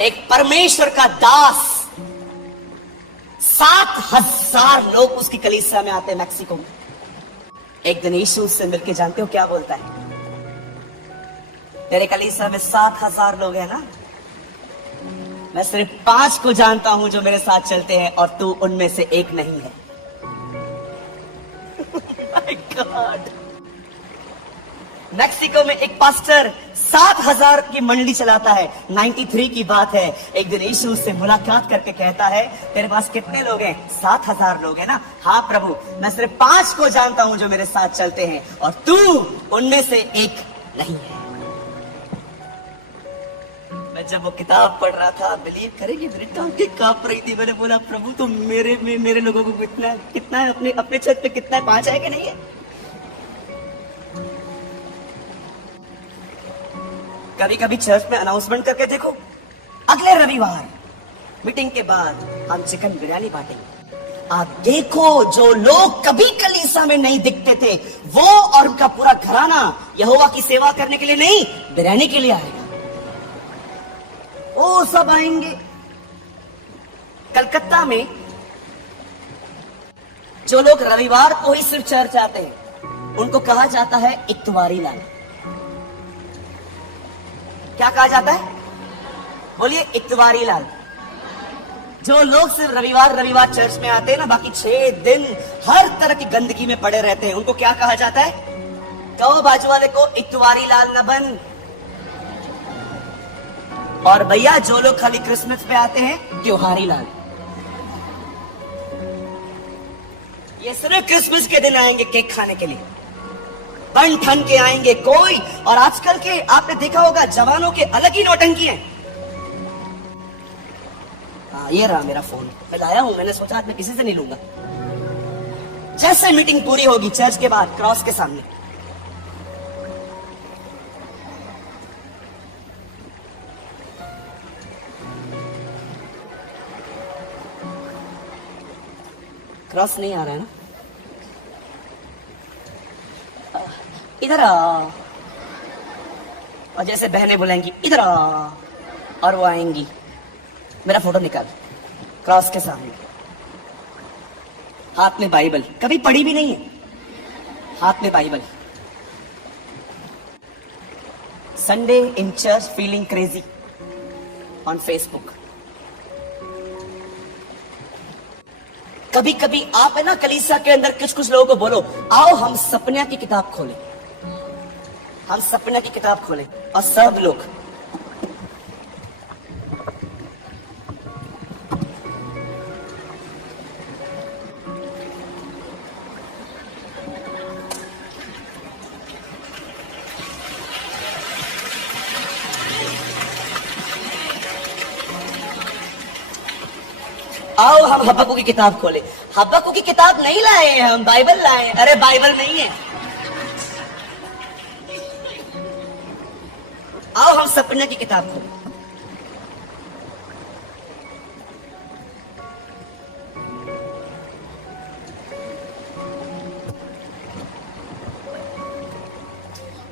एक परमेश्वर का दास, 7,000 लोग उसकी कलीसिया में आते हैं मैक्सिको में। एक दिन यीशु उससे मिलके, जानते हो क्या बोलता है? तेरे कलीसिया में 7,000 लोग हैं ना, मैं सिर्फ 5 को जानता हूं जो मेरे साथ चलते हैं, और तू उनमें से एक नहीं है। My God! मैक्सिको में एक पास्टर 7,000 की मंडली चलाता है। 93 की बात है। एक दिन यीशु से मुलाकात करके कहता है, तेरे पास कितने लोग हैं? 7,000 लोग हैं ना? हाँ प्रभु, मैं सिर्फ 5 को जानता हूं जो मेरे साथ चलते हैं, और तू उनमें से एक नहीं है। मैं जब वो किताब पढ़ रहा था, बिलीव करेंगे मेरी टांगें कांप रही थी। मैंने बोला, प्रभु तो मेरे लोगों को कितना है, अपने छत पे कितना है? 5 है कि नहीं है? कभी कभी चर्च में अनाउंसमेंट करके देखो, अगले रविवार मीटिंग के बाद हम चिकन बिरयानी बांटेंगे। आप देखो, जो लोग कभी कलीसिया में नहीं दिखते थे, वो और उनका पूरा घराना यहोवा की सेवा करने के लिए नहीं, बिरयानी के लिए आएगा। वो सब आएंगे। कलकत्ता में जो लोग रविवार को ही सिर्फ चर्च आते हैं, उनको कहा जाता है इतवारी लाल। क्या कहा जाता है? बोलिए, इतवारी लाल। जो लोग सिर्फ रविवार चर्च में आते हैं ना, बाकी 6 दिन हर तरह की गंदगी में पड़े रहते हैं, उनको क्या कहा जाता है? कहो बाजू वाले को, इतवारी लाल न बन। और भैया, जो लोग खाली क्रिसमस पे आते हैं, त्योहारी लाल। ये सिर्फ क्रिसमस के दिन आएंगे केक खाने के लिए, बन ठन के आएंगे कोई। और आजकल के आपने देखा होगा, जवानों के अलग ही नौटंकी हैं। हाँ, ये रहा मेरा फोन, मैं लाया हूं। मैंने सोचा आज मैं किसी से नहीं लूंगा। जैसे मीटिंग पूरी होगी चर्च के बाद, क्रॉस के सामने क्रॉस नहीं आ रहा है ना, इधर आ। और जैसे बहनें बुलाएंगी, इधर आ, और वो आएंगी, मेरा फोटो निकाल, क्रॉस के सामने, हाथ में बाइबल, कभी पढ़ी भी नहीं है, हाथ में Bible. Sunday in church feeling crazy on Facebook. कभी कभी आप है ना, कलीसिया के अंदर कुछ लोगों को बोलो, आओ हम सपने की किताब खोलें, हम सपने की किताब खोलें, और सब लोग आओ हम हब्बकू की किताब खोले। हब्बकू की किताब नहीं लाए हैं हम, बाइबल लाए हैं। अरे बाइबल नहीं है, आओ हम सपने की किताब खोले।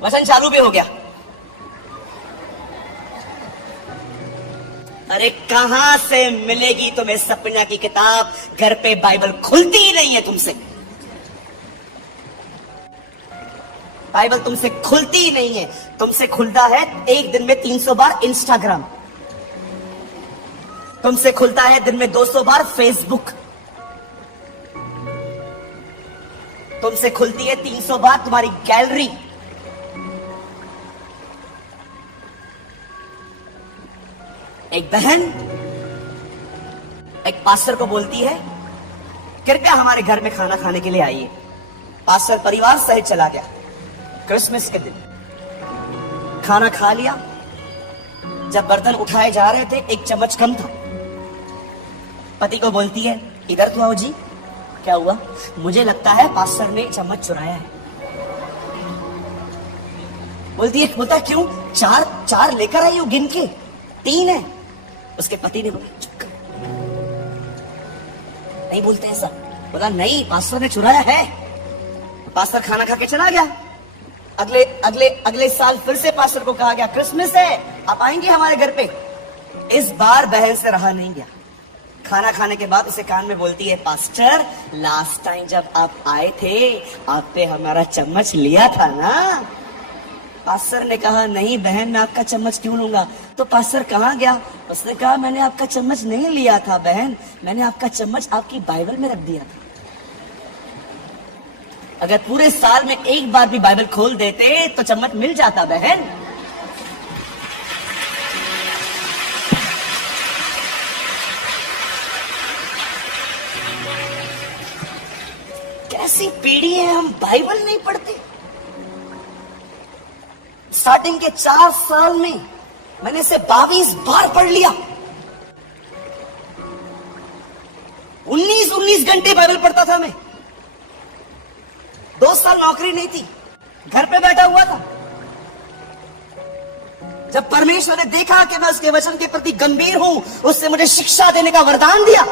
वचन चालू भी हो गया। अरे कहां से मिलेगी तुम्हें सपना की किताब? घर पे बाइबल खुलती ही नहीं है तुमसे, बाइबल तुमसे खुलती ही नहीं है। तुमसे खुलता है एक दिन में 300 बार इंस्टाग्राम, तुमसे खुलता है दिन में 200 बार फेसबुक, तुमसे खुलती है 300 बार तुम्हारी गैलरी। एक बहन एक पास्टर को बोलती है, कृपया हमारे घर में खाना खाने के लिए आइए। पास्टर परिवार सहित चला गया। क्रिसमस के दिन खाना खा लिया। जब बर्तन उठाए जा रहे थे, एक चम्मच कम था। पति को बोलती है, इधर तो आओ जी। क्या हुआ? मुझे लगता है पास्टर ने चम्मच चुराया है। बोलती है, बोलता क्यों? चार लेकर आई हूं, गिन के 3 है। उसके पति ने बोला, चुप कर, नहीं बोलते ऐसा। बोला नहीं, पास्टर ने चुराया है। पास्टर खाना खा के चला गया। अगले साल फिर से पास्टर को कहा गया, क्रिसमस है, आप आएंगे हमारे घर पे? इस बार बहन से रहा नहीं गया। खाना खाने के बाद उसे कान में बोलती है, पास्टर लास्ट टाइम जब आप आए थे आपने हमारा चम्मच लिया था ना। पास्टर ने कहा, नहीं बहन मैं आपका चम्मच क्यों लूंगा। तो पास्टर कहाँ गया? उसने कहा, मैंने आपका चम्मच नहीं लिया था बहन, मैंने आपका चम्मच आपकी बाइबल में रख दिया था। अगर पूरे साल में एक बार भी बाइबल खोल देते तो चम्मच मिल जाता बहन। कैसी पीढ़ी है, हम बाइबल नहीं पढ़ते। स्टार्टिंग के 4 साल में मैंने इसे 22 बार पढ़ लिया। 19 घंटे बाइबल पढ़ता था मैं। 2 साल नौकरी नहीं थी, घर पे बैठा हुआ था। जब परमेश्वर ने देखा कि मैं उसके वचन के प्रति गंभीर हूं, उसने मुझे शिक्षा देने का वरदान दिया।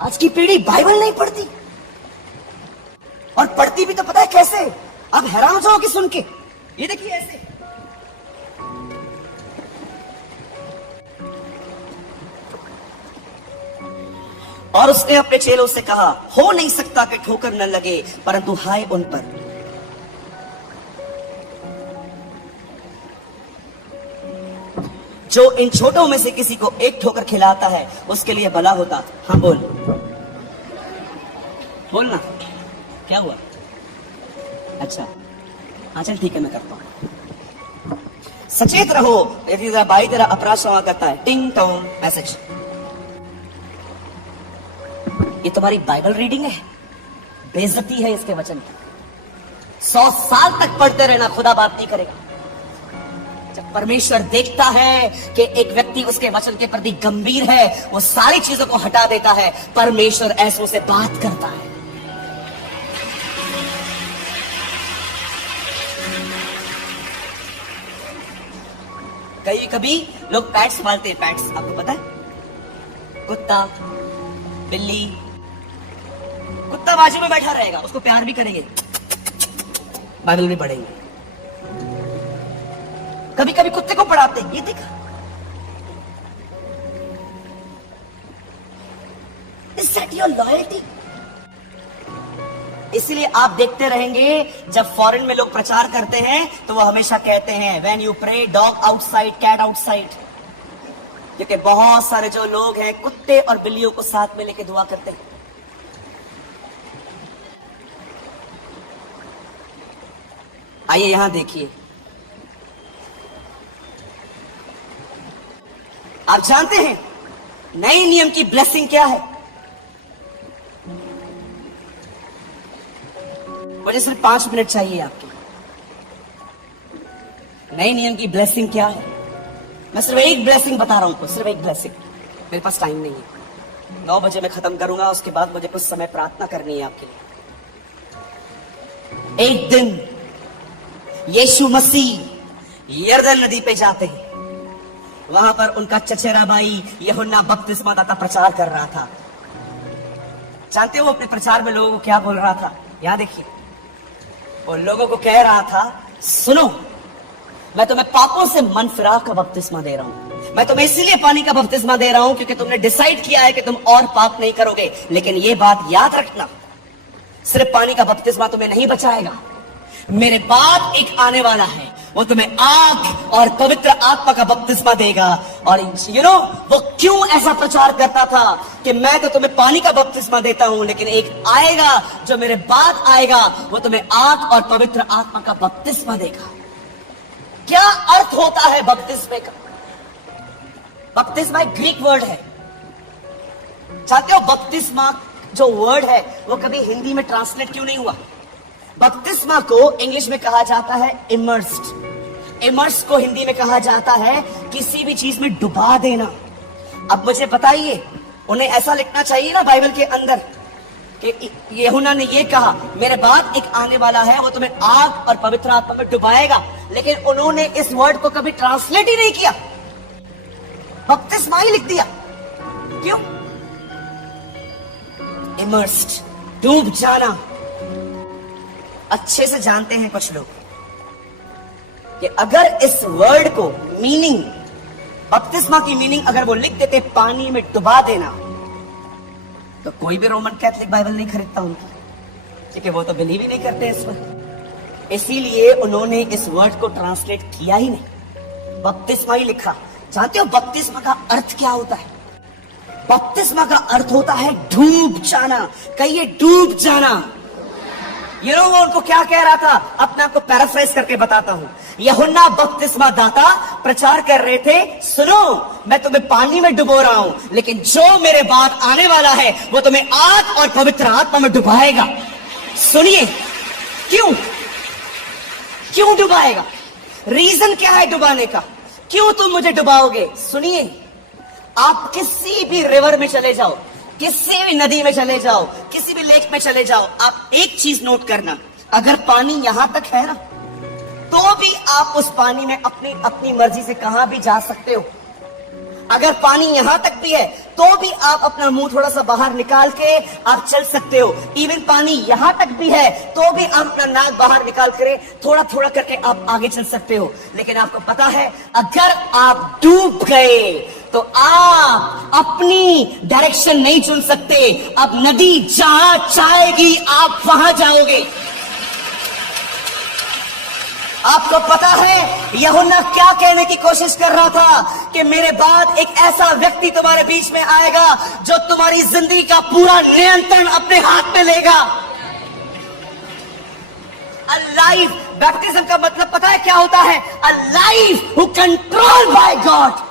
आज की पीढ़ी बाइबल नहीं पढ़ती, और पढ़ती भी तो पता है कैसे? अब हैरान हो जाओगे सुन के। ये देखिए ऐसे। और उसने अपने चेलों से कहा, हो नहीं सकता कि ठोकर न लगे, परंतु हाय उन पर जो इन छोटों में से किसी को एक ठोकर खिलाता है, उसके लिए भला होता। हाँ बोल, बोलना क्या हुआ? अच्छा हाँ चल ठीक है, मैं करता हूं। सचेत रहो, यदि तेरा भाई तेरा अपराध क्षमा करता है, टिंग टोंग मैसेज। ये तुम्हारी बाइबल रीडिंग है, बेइज्जती है इसके वचन की। 100 साल तक पढ़ते रहना, खुदा बात नहीं करेगा। जब परमेश्वर देखता है कि एक व्यक्ति उसके वचन के प्रति गंभीर है, वो सारी चीजों को हटा देता है। परमेश्वर ऐसों से बात करता है। कभी लोग पैट्स पालते हैं। पैट्स आपको पता है? कुत्ता, बिल्ली। कुत्ता बाजू में बैठा रहेगा, उसको प्यार भी करेंगे, बाइबल भी पढ़ेंगे। कभी कभी कुत्ते को पढ़ाते हैं, ये देखा। Is that your loyalty? इसलिए आप देखते रहेंगे जब फॉरेन में लोग प्रचार करते हैं तो वो हमेशा कहते हैं, when you pray dog outside cat outside. क्योंकि बहुत सारे जो लोग हैं कुत्ते और बिल्लियों को साथ में लेके दुआ करते हैं। आइए यहां देखिए, आप जानते हैं नए नियम की ब्लेसिंग क्या है? मुझे सिर्फ 5 मिनट चाहिए आपके। नए नियम की ब्लेसिंग क्या है? मैं सिर्फ एक ब्लेसिंग बता रहा हूं, सिर्फ एक ब्लेसिंग। मेरे पास टाइम नहीं है, 9 बजे मैं खत्म करूंगा, उसके बाद मुझे कुछ समय प्रार्थना करनी है आपके लिए। एक दिन यीशु मसीह यरदन नदी पे जाते हैं। वहां पर उनका चचेरा भाई यूहन्ना बपतिस्मा दाता प्रचार कर रहा था। जानते हो वो अपने प्रचार में लोगों को क्या बोल रहा था? यहां देखिए, वो लोगों को कह रहा था, सुनो मैं तुम्हें पापों से मन फिराव का बपतिस्मा दे रहा हूं। मैं तुम्हें इसीलिए पानी का बपतिस्मा दे रहा हूं क्योंकि तुमने डिसाइड किया है कि तुम और पाप नहीं करोगे। लेकिन ये बात याद रखना, सिर्फ पानी का बपतिस्मा तुम्हें नहीं बचाएगा। मेरे बाद एक आने वाला है, वो तुम्हें आग और पवित्र आत्मा का बपतिस्मा देगा। और वो क्यों ऐसा प्रचार करता था कि मैं तो तुम्हें पानी का बपतिस्मा देता हूं, लेकिन एक आएगा जो मेरे बाद आएगा, वो तुम्हें आग और पवित्र आत्मा का बपतिस्मा देगा। क्या अर्थ होता है बपतिस्मे का? बपतिस्मा एक ग्रीक वर्ड है। जानते हो बपतिस्मा जो वर्ड है वो कभी हिंदी में ट्रांसलेट क्यों नहीं हुआ? बपतिस्मा को इंग्लिश में कहा जाता है इमर्स्ड। इमर्स को हिंदी में कहा जाता है किसी भी चीज में डुबा देना। अब मुझे बताइए, उन्हें ऐसा लिखना चाहिए ना बाइबल के अंदर कि यूहन्ना ने ये कहा, मेरे बाद एक आने वाला है, वो तुम्हें आग और पवित्र आत्मा में डुबाएगा। लेकिन उन्होंने इस वर्ड को कभी ट्रांसलेट ही नहीं किया, बपतिस्मा ही लिख दिया। क्यों? इमर्स्ड, डूब जाना। अच्छे से जानते हैं कुछ लोग कि अगर इस वर्ड को मीनिंग, बपतिस्मा की मीनिंग अगर वो लिख देते पानी में डुबा देना, तो कोई भी रोमन कैथोलिक बाइबल नहीं खरीदता उनकी, क्योंकि वो तो बिलीव ही नहीं करते इस पर। इसीलिए उन्होंने इस वर्ड को ट्रांसलेट किया ही नहीं, बपतिस्मा ही लिखा। जानते हो बपतिस्मा का अर्थ क्या होता है? बपतिस्मा का अर्थ होता है डूब जाना। कहिए डूब जाना। ये लोग उनको क्या कह रहा था, अपने आप को पैराफ्रेज करके बताता हूं। यूहन्ना बपतिस्मा दाता प्रचार कर रहे थे, सुनो मैं तुम्हें पानी में डुबो रहा हूं, लेकिन जो मेरे बाद आने वाला है वो तुम्हें आग और पवित्र आत्मा में डुबाएगा। सुनिए क्यों, क्यों डुबाएगा, रीजन क्या है डुबाने का, क्यों तुम मुझे डुबाओगे? सुनिए, आप किसी भी रिवर में चले जाओ, किसी भी नदी में चले जाओ, किसी भी लेक में चले जाओ, आप एक चीज नोट करना, अगर पानी यहां तक है ना, तो भी आप उस पानी में अपनी अपनी मर्जी से कहां भी जा सकते हो। अगर पानी यहां तक भी है तो भी आप अपना मुंह थोड़ा सा बाहर निकाल के आप चल सकते हो। इवन पानी यहां तक भी है तो भी आप अपना नाक बाहर निकाल कर थोड़ा थोड़ा करके आप आगे चल सकते हो। लेकिन आपको पता है, अगर आप डूब गए तो आप अपनी डायरेक्शन नहीं चुन सकते। अब नदी जहां चाहेगी आप वहां जाओगे। आपको पता है यूहन्ना क्या कहने की कोशिश कर रहा था, कि मेरे बाद एक ऐसा व्यक्ति तुम्हारे बीच में आएगा जो तुम्हारी जिंदगी का पूरा नियंत्रण अपने हाथ में लेगा। अ लाइफ, बैप्टिज्म का मतलब पता है क्या होता है? A life who control by God.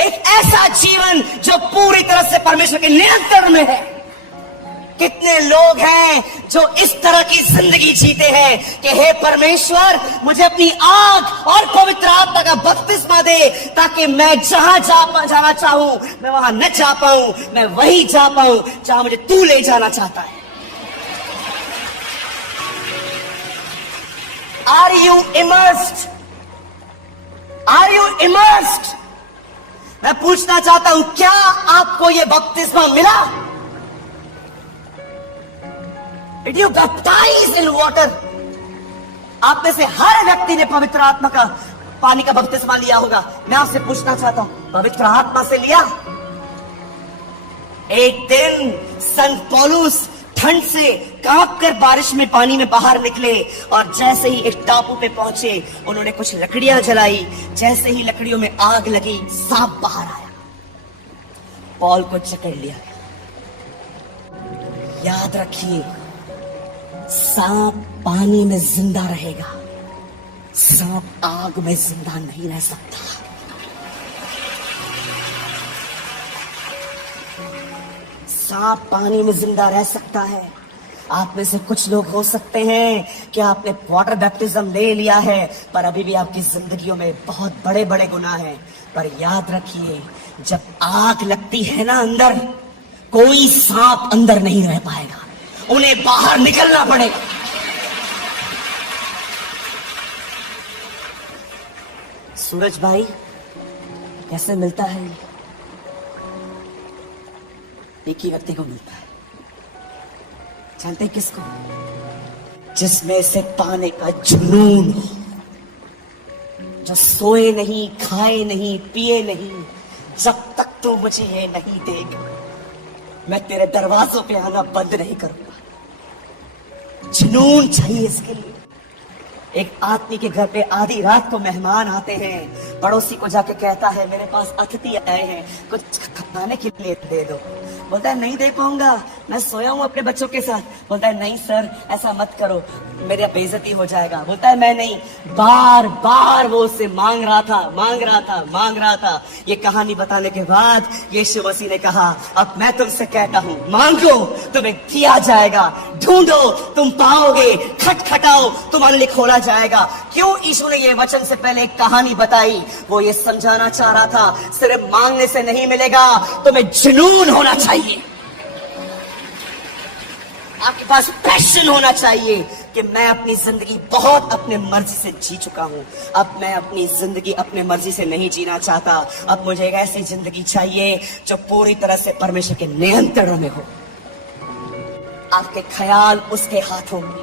एक ऐसा जीवन जो पूरी तरह से परमेश्वर के नियंत्रण में है। कितने लोग हैं जो इस तरह की जिंदगी जीते हैं कि हे परमेश्वर, मुझे अपनी आग और पवित्र आत्मा का बपतिस्मा दे, ताकि मैं जहां जाना चाहूं मैं वहां न जा पाऊं, मैं वही जा पाऊं जहां मुझे तू ले जाना चाहता है। Are you immersed? Are you immersed? मैं पूछना चाहता हूं, क्या आपको यह बपतिस्मा मिला? Did you baptize in water? आप में से हर व्यक्ति ने पवित्र आत्मा का पानी का बपतिस्मा लिया होगा। मैं आपसे पूछना चाहता हूं, पवित्र आत्मा से लिया? एक दिन संत पौलुस ठंड से कांपकर बारिश में पानी में बाहर निकले, और जैसे ही एक टापू पे पहुंचे उन्होंने कुछ लकड़ियां जलाई। जैसे ही लकड़ियों में आग लगी, सांप बाहर आया, पौल को जकड़ लिया। याद रखिए, सांप पानी में जिंदा रहेगा, सांप आग में जिंदा नहीं रह सकता। सांप पानी में जिंदा रह सकता है। आप में से कुछ लोग हो सकते हैं कि आपने वाटर बैप्टिज्म ले लिया है, पर अभी भी आपकी जिंदगियों में बहुत बड़े बड़े गुनाह हैं। पर याद रखिए, जब आग लगती है ना अंदर, कोई सांप अंदर नहीं रह पाएगा, उन्हें बाहर निकलना पड़ेगा। सूरज भाई कैसे मिलता है? एक ही व्यक्ति को मिलता है। जानते हैं किसको? जिसमें से पाने का जुनून हो, जो सोए नहीं, खाए नहीं, पिए नहीं, जब तक तू मुझे ये नहीं देगा मैं तेरे दरवाजों पे आना बंद नहीं करूंगा। जुनून चाहिए इसके लिए। एक आदमी के घर पे आधी रात को मेहमान आते हैं, पड़ोसी को जाके कहता है मेरे पास अतिथि आए हैं, कुछ खाने के लिए दे दो। बोलता है नहीं दे पाऊंगा, मैं सोया हूं अपने बच्चों के साथ। बोलता है नहीं सर ऐसा मत करो, मेरी बेइज्जती हो जाएगा। बोलता है मैं नहीं। बार बार वो उससे मांग रहा था। ये कहानी बताने के बाद यीशु मसीह ने कहा, अब मैं तुमसे कहता हूं, मांगो तुम्हें दिया जाएगा, ढूंढो तुम पाओगे, खटखटाओ तुम्हारे लिए खोला जाएगा। क्यों यीशु ने ये वचन से पहले एक कहानी बताई? वो ये समझाना चाह रहा था, सिर्फ मांगने से नहीं मिलेगा, तुम्हें जुनून होना चाहिए। आपके पास पैशन होना चाहिए कि मैं अपनी जिंदगी बहुत अपने मर्जी से जी चुका हूं, अब मैं अपनी जिंदगी अपने मर्जी से नहीं जीना चाहता। अब मुझे एक ऐसी जिंदगी चाहिए जो पूरी तरह से परमेश्वर के नियंत्रण में हो। आपके ख्याल उसके हाथों में,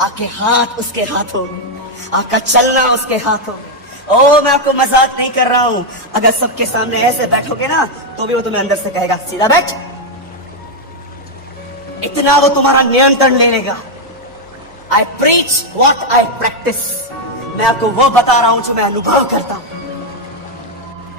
आपके हाथ उसके हाथों में। आपका चलना उसके हाथों। ओ मैं आपको मजाक नहीं कर रहा हूं, अगर सबके सामने ऐसे बैठोगे ना तो भी वो तुम्हें अंदर से कहेगा सीधा बैठ। इतना वो तुम्हारा नियंत्रण ले लेगा। आई प्रीच व्हाट आई प्रैक्टिस। मैं आपको वो बता रहा हूं जो मैं अनुभव करता हूं।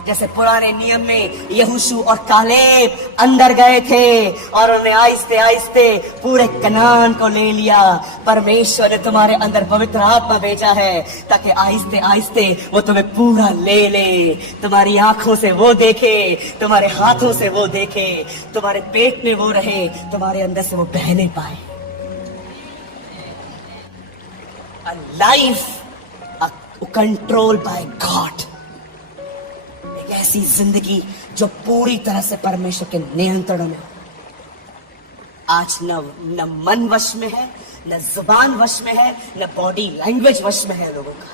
जैसे पुराने नियम में यहोशू और कालेब अंदर गए थे और उन्होंने आहिस्ते आहिस्ते पूरे कनान को ले लिया। परमेश्वर ने तुम्हारे अंदर पवित्र आत्मा भेजा है ताकि आहिस्ते आहिस्ते वो तुम्हें पूरा ले ले। तुम्हारी आंखों से वो देखे, तुम्हारे हाथों से वो देखे, तुम्हारे पेट में वो रहे, तुम्हारे अंदर से वो बहने पाए। A life control by God, एक ऐसी जिंदगी जो पूरी तरह से परमेश्वर के नियंत्रण में हो। आज न मन वश में है, न जुबान वश में है, न बॉडी लैंग्वेज वश में है लोगों का।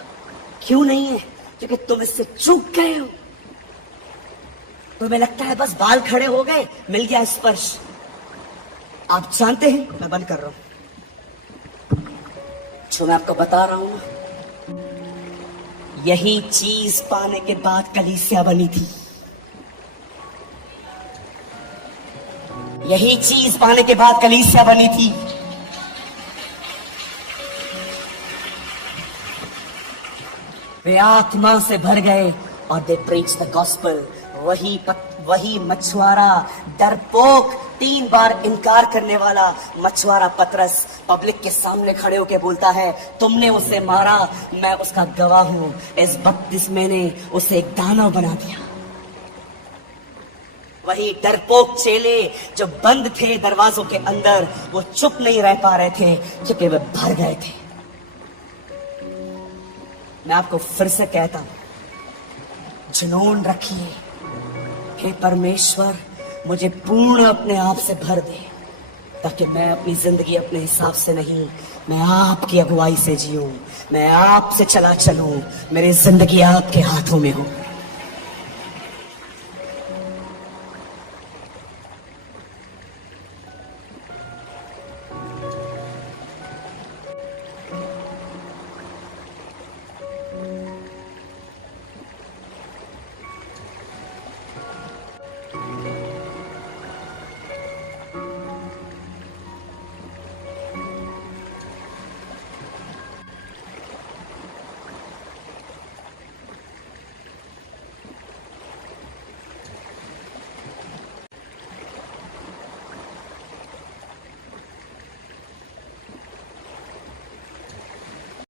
क्यों नहीं है? क्योंकि तुम इससे चूक गए हो। तुम्हें लगता है बस बाल खड़े हो गए, मिल गया स्पर्श। आप जानते हैं, मैं बंद कर रहा हूं, जो मैं आपको बता रहा हूं ना, यही चीज पाने के बाद कलीसिया बनी थी। यही चीज पाने के बाद कलीसिया बनी थी। वे आत्मा से भर गए और दे प्रीच द गॉस्पेल। वही मछुआरा, डरपोक, 3 बार इनकार करने वाला मछुआरा पतरस पब्लिक के सामने खड़े होकर बोलता है, तुमने उसे मारा, मैं उसका गवाह हूं। इस बपतिस्मे ने उसे एक दानव बना दिया। वही डरपोक चेले जो बंद थे दरवाजों के अंदर, वो चुप नहीं रह पा रहे थे क्योंकि वे भर गए थे। मैं आपको फिर से कहता हूं, जुनून रखिए, हे परमेश्वर मुझे पूर्ण अपने आप से भर दे, ताकि मैं अपनी जिंदगी अपने हिसाब से नहीं, मैं आपकी अगुवाई से जीऊं, मैं आपसे चलूं, मेरी जिंदगी आपके हाथों में हो।